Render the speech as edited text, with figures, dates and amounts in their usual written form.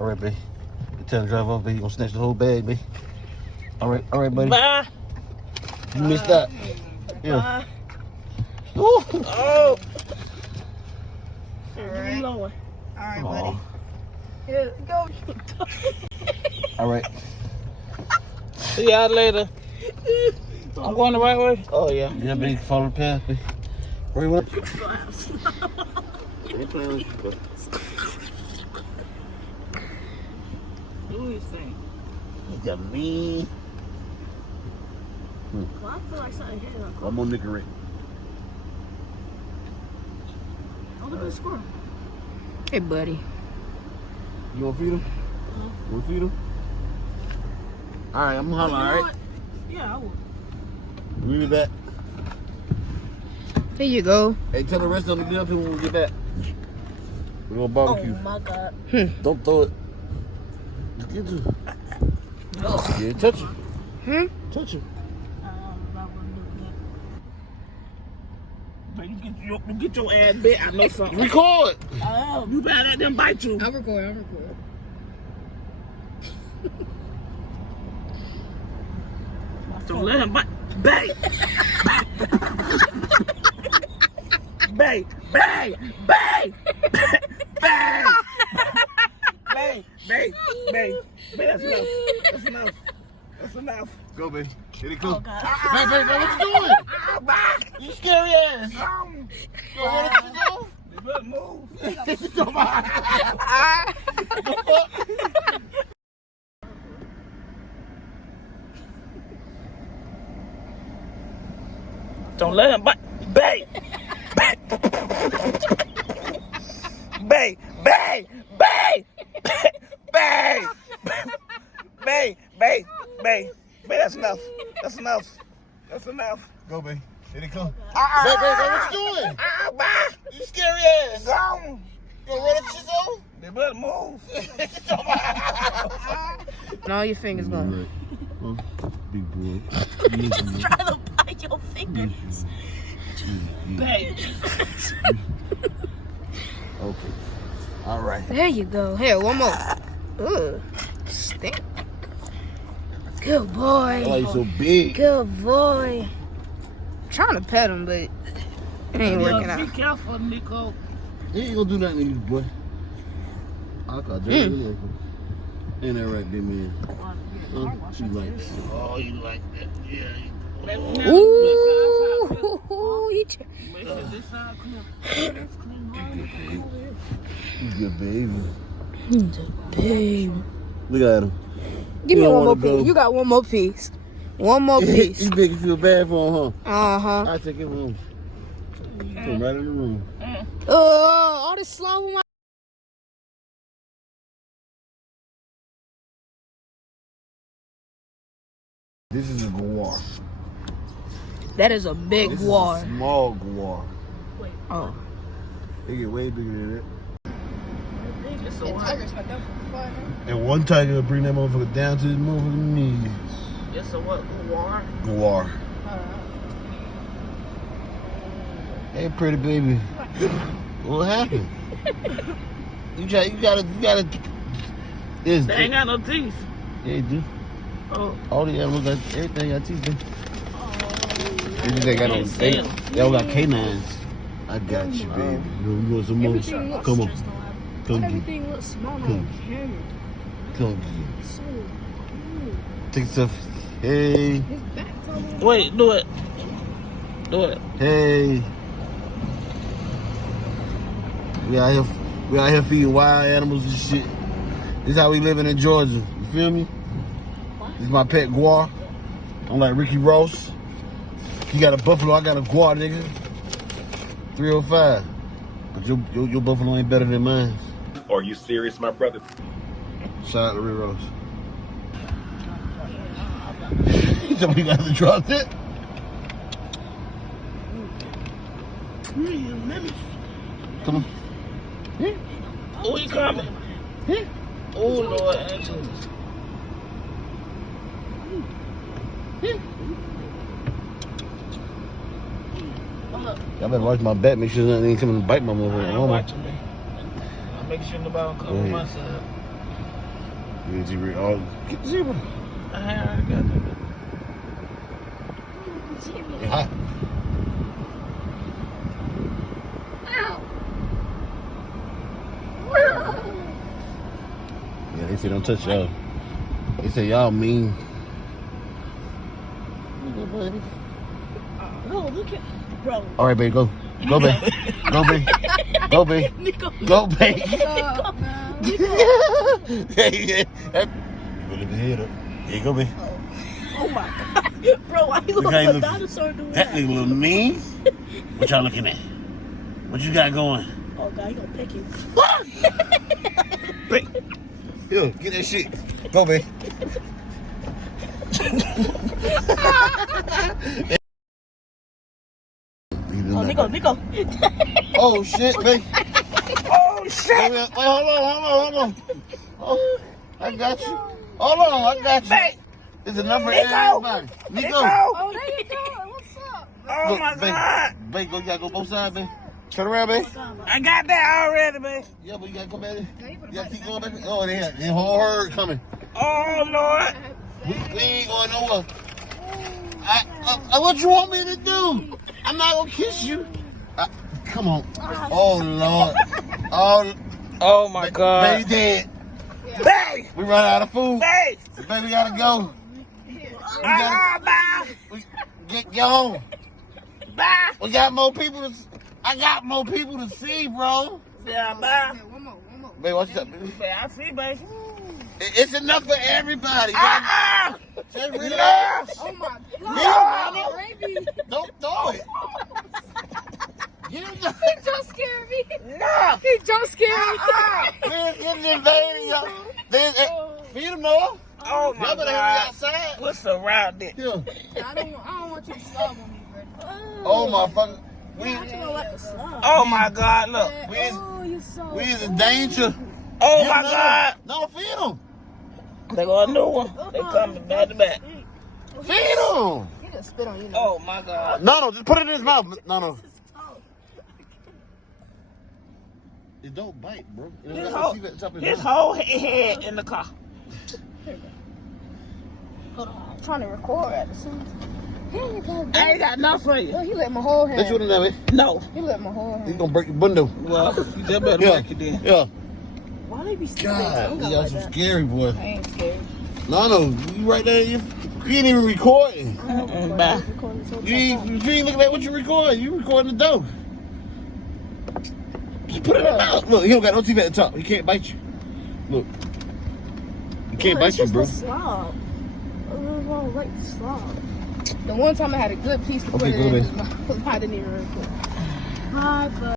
All right, babe. Tell the driver off, babe. You gonna snatch the whole bag, babe. All right, buddy. Bye. You missed that. Yeah. Bye. Ooh. Oh. All right. Lord. All right, Aw. buddy. Here, go. All right. See y'all later. I'm going the right way? Oh, yeah. Yeah, babe. Follow the path, babe. Where you want? Ain't playing with you, bro. What do you think? You got me. Well, I feel like something hit him. One more nigga Rick. Oh, look at the squirrel. Hey, buddy. You wanna feed him? You wanna feed him? All right, I'm gonna holler, all right? Yeah, I would. We'll be back. Here you go. Hey, tell the rest of them to get up here when we get back. We're gonna barbecue. Oh, my God. Don't throw it. Just get to it. Yeah, touch it. Touch it. You get your ass bit. I know something. Record. Oh, you better let them bite you. I'll record. Don't let him bite. Bang! Bang! Bang! Bang! Bang! Bang! Bang! Bang! That's enough. That's enough. That's enough. Go, babe. Here they come. Oh, God. Babe, what you doing? You scary ass. Yo, what did you do? You better move. Don't let him bite. Bang! Bang! Bang! Bang! Bang! Bang! Bang! Bang! Bang! That's enough. That's enough. That's enough. Go, babe. Here they come. Babe, What you doing? Bye! You scary ass. Gone. You gonna run up shit on? They better move. And all your fingers gone. Big boy. Trying to bite your fingers. Bang! Okay. All right. There you go. Here, one more. Ooh, stink. Good Why boy. you so big? Good boy. I'm trying to pet him, but it ain't working Be out. careful, Nico. He ain't gonna do nothing to you, boy. I got that. Ain't that right there, man? Huh? You like that? Oh, you like that? Yeah. Ooh, he Make sure this side clear. That's clean. You good, baby. he's a babe. Look at him. Give You me don't one more wanna go. piece. You got one more piece. One more piece. You make you feel bad for him, huh? Uh-huh. I take him home. Come right in the room. All this slow my This is a guar. That is a big This war. is a small guar. Oh. They get way bigger than that. It's a what? And one tiger will bring that motherfucker down to his motherfucking knees. It's a what? War? Guar. Hey, pretty baby. What happened? You gotta. This. They ain't got no teeth. Yeah, you do. Oh. All the animals got everything got teeth. They just ain't got no. They all got canines. I got you, baby. You want some more? Come on. Come get. Everything looks small on camera. Come get. Take stuff. Hey. Wait, do it. Do it. Hey. We out here feeding wild animals and shit. This is how we living in Georgia. You feel me? This is my pet guar. I'm like Ricky Ross. You got a buffalo, I got a guar, nigga. 305. But your buffalo ain't better than mine. Are you serious, my brother? Shout out to Rick Ross. He told me you got to drop it. Come on. Oh, he coming. Oh, Lord Angeles. Y'all better watch my back, make sure nothing ain't coming to bite my motherfucker. I ain't watching me. I'll make sure nobody come on my side. Oh, get the zebra. I already got that. It's hot. Yeah, they say don't touch y'all. They say y'all mean. No, look at, bro. All right, babe, go. Go, babe. Go, babe. Go, babe. Go, babe. Hey, lift your head up. Here you go, babe. Oh my god. Bro, why you Look how gonna you put look. dinosaur doing That that? nigga little mean. What y'all looking at? What you got going? Oh god, he gonna pick you. Yo, get that shit. Go, babe. Oh, Nico. Oh, shit, babe. Oh shit! Wait, hold on. Oh, I got you. Hold on, I got you. Babe. It's enough for Nico. everybody. Nico. Oh, there you go. What's up? Oh Look, my babe. god! Babe, you gotta go both sides, babe. Turn around, babe. I got that already, babe. Yeah, but you gotta come back in. You gotta keep going, baby. Oh, they whole herd coming. Oh Lord! We ain't going nowhere. What you want me to do? I'm not gonna kiss you. Come on. Oh, Lord. Oh my god! Baby dead. Babe! We run out of food. Babe! Baby gotta go. Bye! Get gone. Bye! We got more people to. I got more people to see, bro. Yeah, bye! One more. Baby, what's up, baby? Babe, I see, babe. It's enough for everybody. Just relax. Oh my Yeah, god. Baby. Don't throw it. Get in the. He jump scared me. No! He jump scared me. It's invading y'all. Feed them, Noah. Oh my Y'all better have me god! outside. What's around it? Yeah. I don't want you to slob on me, bro. Oh, motherfucker. I just don't like the slob. Oh my god! Look! We you so. is in danger. Oh Yeah, my no, god! No, feed them. They got a new one. They coming back to back. Feed them. He just spit on you. Oh my god! No, just put it in his mouth. No. It don't bite, bro. His whole head in the car. Hold on, I'm trying to record at the same time. I ain't got nothing for you. He let my whole hand. That's what it is, man. No. He let my whole He's hand. gonna break your bundle. Well, you just better Yeah. make it then. Yeah. Why they be scared? God, y'all so scary, boy. I ain't scared. No, you right there. You ain't even recording. Bye. You ain't looking at what you recording. You recording the dope. Just put it in the mouth. Look, he don't got no teeth at the top. He can't bite you. Look. He can't bite you, bro. Slob. Like the slob. The one time I had a good piece to put Okay, it go in ahead. his mouth. I didn't even record. Hi, bud.